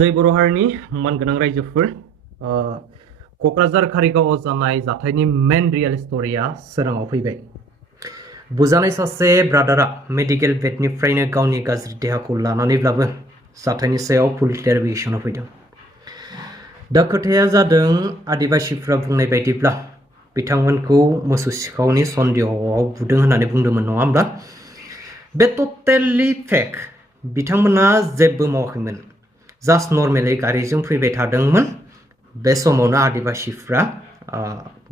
जय बर' हारिनि मानगोनां रायजोफोर क'क्राझार कारिगावआव जानाय जाथायनि मेन रियेल स्ट'रिया सोराङाव फैबाय। बुजानाय सासे ब्रादारा मेडिकेल बेडनिफ्रायनो गावनि गाज्रि देहाखौ लानानैब्लाबो जाथायनि सायाव फुल क्लेरिफिकेशनाव फैदों। दा खोथाया जादों आदिबासिफ्रा बुंनाय बायदिब्ला बिथांमोनखौ मोसौ सिखावनि सन्देहआव बुदों होननानै बुंदोंमोन, नङा होमब्ला? बे टटेलि फेक। बिथांमोना जेबो मावाखैमोन, जास्ट नर्मेलै गारिजों फैबाय थादोंमोन। बे समावनो आदिबासिफ्रा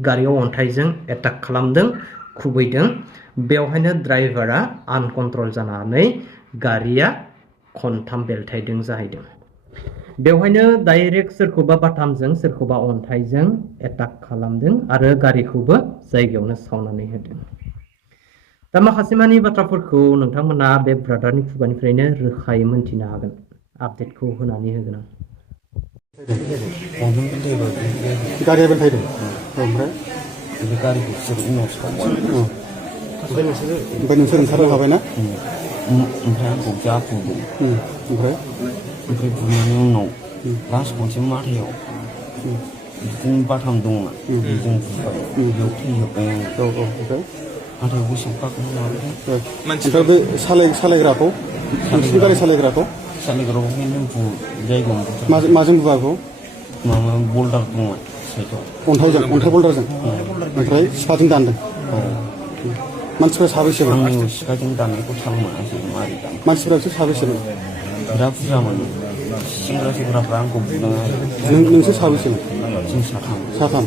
गारियाव अन्थाइजों एटाक खालामदों, खुबैदों। बेवहायनो ड्राइभारा आनकन्ट्रल जानानै गारिया खनथाम बेलथायदों जाहैदों। बेवहायनो डाइरेक्ट सोरखौबा बाथामजों सोरखौबा अन्थाइजों एटाक खालामदों आरो गारिखौबो जायगायावनो सावनानै होदों। दा माखासे मानि बाथ्राफोरखौ नोंथांमोना बे ब्रादारनि खुगानिफ्रायनो रोखायै मोनथिनो हागोन। आपडेटखौ होनानै होगोन आं। गारिया बेलथायदों ओमफ्राय बे गारिखौ बिसोर उनाव सावबाय। ओमफ्राय नोंसोर ओंखारनो हाबायना? ओमफ्राय आंखौ जा बुदों। ओमफ्राय बुनायनि उनाव लास्ट खनसे माथायाव बिदिनो बाथाम दंना, बेजों बुबाय। बेयाव थैजोब्बाय आङो। ओमफ्राय हाथायावबो सोबखागौमोन माबाथाय। ओमफ्राय बे सालायग्राखौ, नोंसिनि गारि सालायग्राखौ सालायग्राखौ जायगायाव माजों बुवाखौ? माबा बल्डार दंमोन साइडआव। अन्थाइ बल्डारजों। ओमफ्राय सिखाजों दानदों। मानसिफ्रा साबैसेमोन? आंनि सिखाजों दाननायखौ थाल मोनासै मारै दान। मानसिफ्रा बिसोर साबैसेमोन? बिराद बुरजामोन। सेंग्राफ्रा आंखौ बुदों आरो। नोंसोर साबैसेमोन? जों साथाम।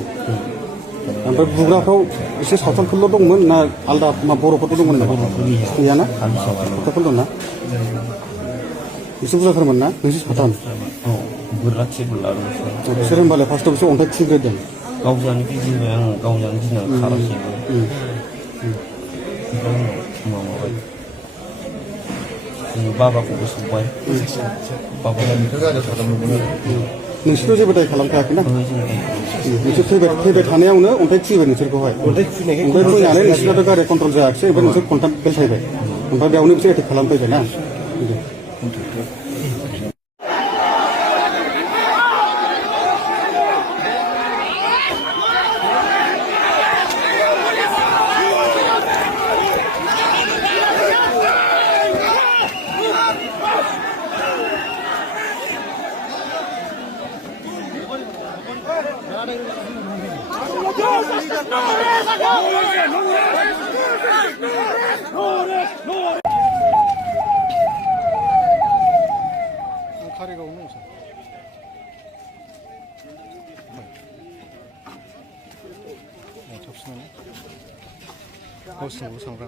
ओमफ्राय बुग्राफ्राव एसे सावथालफोरल' दंमोन ना आलदा बर'फोरबो दंमोन नामा? गैयाना? सावथालफोर दंना? एसे बुरजाथारमोन ना? नोंसोर साथाम? औ, बोरला थिरबो लादों। बिसोर होनबालाय फार्स्टआव बिसोर अन्थाइ खुबैग्रोदों। गावजानो गिदिंबाय आं, गावजानो गिनानै खाराखैबो। माबाबाय, बाबाखौबो सौबाय। नोंसोरथ' जेबो दाय खालामखायाखैना? नोंसोर फैबाय थानायावनो अन्थाइ खुबैबाय नोंसोरखौहाय। ओमफ्राय फैनानै नोंसोरनाथ' गारि कन्ट्रल जायाखिसै, ओमफ्राय नोंसोर खनथाम बेलथायबाय। ओमफ्राय बेयावनो बिसोर एटेक खालामफैबाय ना? 카리가오는 없어. 접수는 버스 상가.